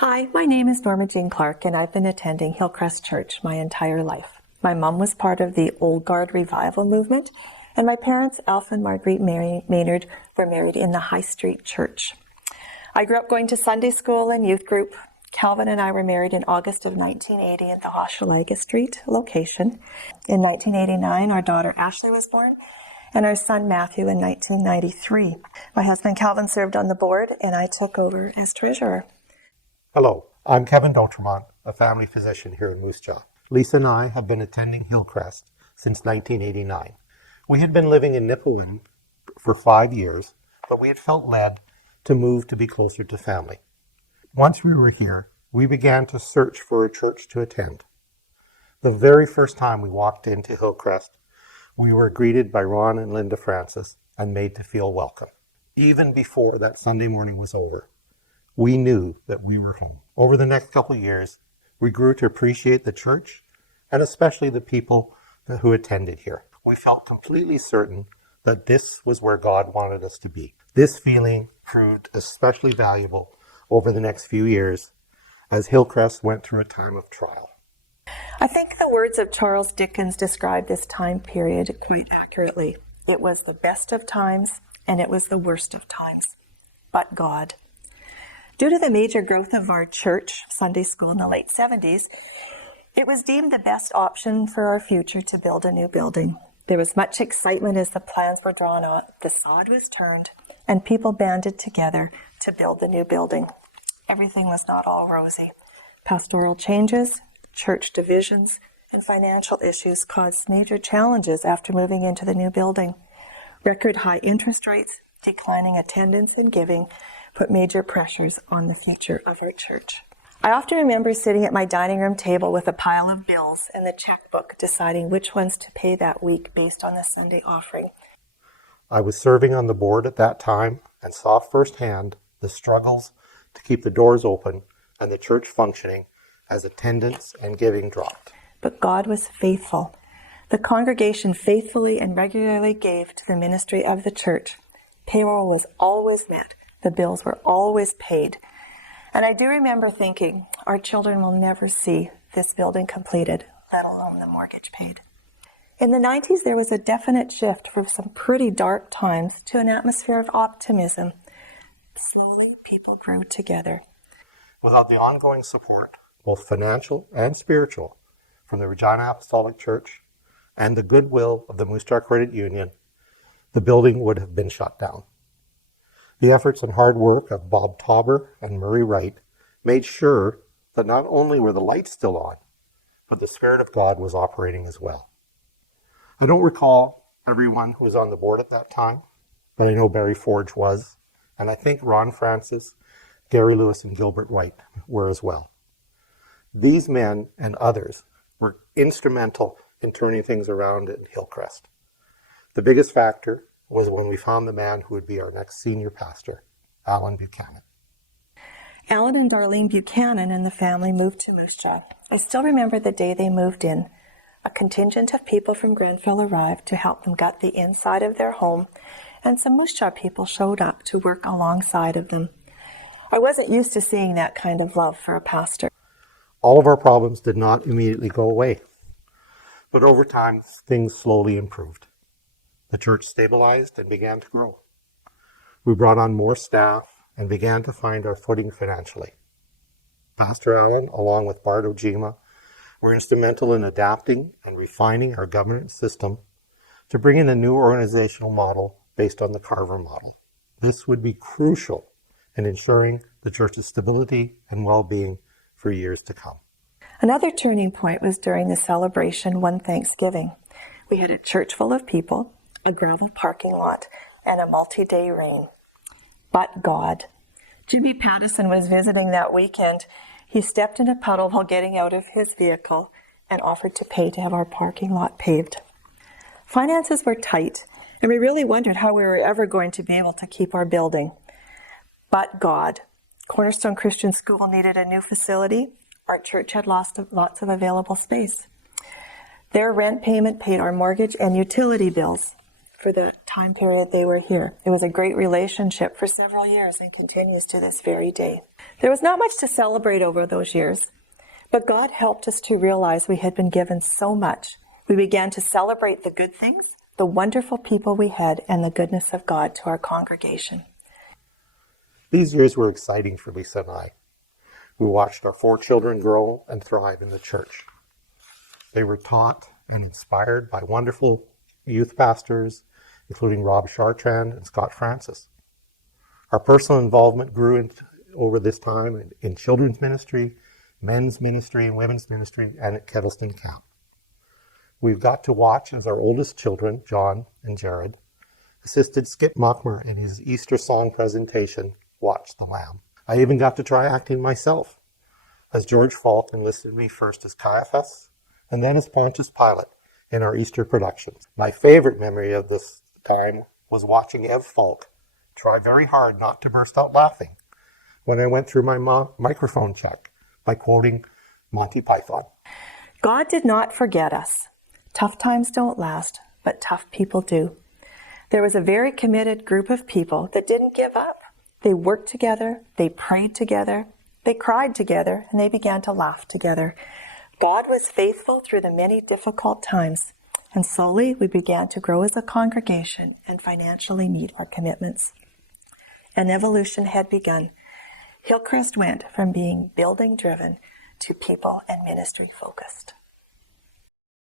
Hi, my name is Norma Clarke, and I've been attending Hillcrest Church my entire life. My mom was part of the Old Guard revival movement, and my parents, Alf and Marguerite Maynard, were married in the High Street Church. I grew up going to Sunday school and youth group. Calvin and I were married in August of 1980 at the Hochelaga Street location. In 1989, our daughter Ashley was born, and our son Matthew in 1993. My husband Calvin served on the board, and I took over as treasurer. Hello, I'm Kevin Dautremont, a family physician here in Moose Jaw. Lisa and I have been attending Hillcrest since 1989. We had been living in Nipawin for 5 years, but we had felt led to move to be closer to family. Once we were here, we began to search for a church to attend. The very first time we walked into Hillcrest, we were greeted by Ron and Linda Francis and made to feel welcome. Even before that Sunday morning was over, we knew that we were home. Over the next couple of years, we grew to appreciate the church and especially the people who attended here. We felt completely certain that this was where God wanted us to be. This feeling proved especially valuable over the next few years as Hillcrest went through a time of trial. I think the words of Charles Dickens describe this time period quite accurately. It was the best of times and it was the worst of times, but God. Due to the major growth of our church, Sunday school in the late 70s, it was deemed the best option for our future to build a new building. There was much excitement as the plans were drawn up, the sod was turned, and people banded together to build the new building. Everything was not all rosy. Pastoral changes, church divisions, and financial issues caused major challenges after moving into the new building. Record high interest rates, declining attendance and giving, put major pressures on the future of our church. I often remember sitting at my dining room table with a pile of bills and the checkbook, deciding which ones to pay that week based on the Sunday offering. I was serving on the board at that time and saw firsthand the struggles to keep the doors open and the church functioning as attendance and giving dropped. But God was faithful. The congregation faithfully and regularly gave to the ministry of the church. Payroll was always met. The bills were always paid. And I do remember thinking, our children will never see this building completed, let alone the mortgage paid. In the 90s, there was a definite shift from some pretty dark times to an atmosphere of optimism. Slowly, people grew together. Without the ongoing support, both financial and spiritual, from the Regina Apostolic Church and the goodwill of the Moose Jaw Credit Union, the building would have been shut down. The efforts and hard work of Bob Tauber and Murray Wright made sure that not only were the lights still on, but the Spirit of God was operating as well. I don't recall everyone who was on the board at that time, but I know Barry Forge was, and I think Ron Francis, Gary Lewis, and Gilbert White were as well. These men and others were instrumental in turning things around at Hillcrest. The biggest factor was when we found the man who would be our next senior pastor, Alan Buchanan. Alan and Darlene Buchanan and the family moved to Moose Jaw. I still remember the day they moved in. A contingent of people from Grenfell arrived to help them gut the inside of their home, and some Moose Jaw people showed up to work alongside of them. I wasn't used to seeing that kind of love for a pastor. All of our problems did not immediately go away, but over time, things slowly improved. The church stabilized and began to grow. We brought on more staff and began to find our footing financially. Pastor Allen, along with Bart Ojima, were instrumental in adapting and refining our governance system to bring in a new organizational model based on the Carver model. This would be crucial in ensuring the church's stability and well-being for years to come. Another turning point was during the celebration one Thanksgiving. We had a church full of people, a gravel parking lot, and a multi-day rain. But God. Jimmy Pattison was visiting that weekend. He stepped in a puddle while getting out of his vehicle and offered to pay to have our parking lot paved. Finances were tight, and we really wondered how we were ever going to be able to keep our building. But God. Cornerstone Christian School needed a new facility. Our church had lots of available space. Their rent payment paid our mortgage and utility bills for the time period they were here. It was a great relationship for several years and continues to this very day. There was not much to celebrate over those years, but God helped us to realize we had been given so much. We began to celebrate the good things, the wonderful people we had, and the goodness of God to our congregation. These years were exciting for Lisa and I. We watched our 4 children grow and thrive in the church. They were taught and inspired by wonderful youth pastors, including Rob Chartrand and Scott Francis. Our personal involvement grew over this time in children's ministry, men's ministry, and women's ministry, and at Kettleston Camp. We've got to watch as our oldest children, John and Jared, assisted Skip Mockmer in his Easter song presentation, Watch the Lamb. I even got to try acting myself, as George Falk enlisted me first as Caiaphas and then as Pontius Pilate in our Easter productions. My favorite memory of this time was watching Ev Falk try very hard not to burst out laughing when I went through my microphone check by quoting Monty Python. God did not forget us. Tough times don't last, but tough people do. There was a very committed group of people that didn't give up. They worked together, they prayed together, they cried together, and they began to laugh together. God was faithful through the many difficult times, and slowly we began to grow as a congregation and financially meet our commitments. An evolution had begun. Hillcrest went from being building-driven to people and ministry-focused.